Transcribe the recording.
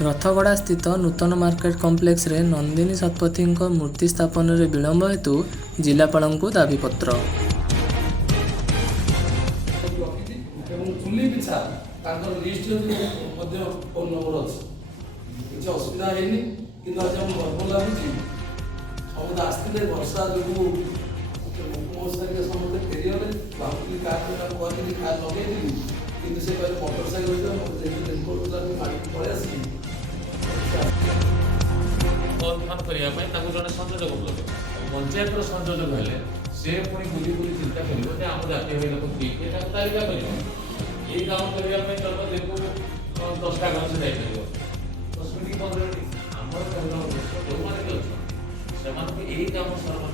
रथगड़ा स्थित नूतन market complex रे नंदिनी शतपथी मूर्ति स्थापन रे विलंब हेतु जिलापाल को दाबीपत्र। चुली पिछा लिस्ट फोन नंबर अच्छी किसी असुविधा है कि गर्व लगुच समस्त आसते वर्षा जो मुख्यमंत्री समस्त फेरीगले भावुली कार कहती कार लगे कि से मोटरसाइकेल पलि आस उत्थान करने जड़े संयोजक लगे पंचायत संयोजक हेले से पुणी बुली बुली चिंता कर आम जातीय लोक किए तालिका कर काम करने देखो 10टा गाँव से जाइए 10 मिनट 15 मिनट आम कहना उद्देश्य जो मैंने अच्छे से काम सरकार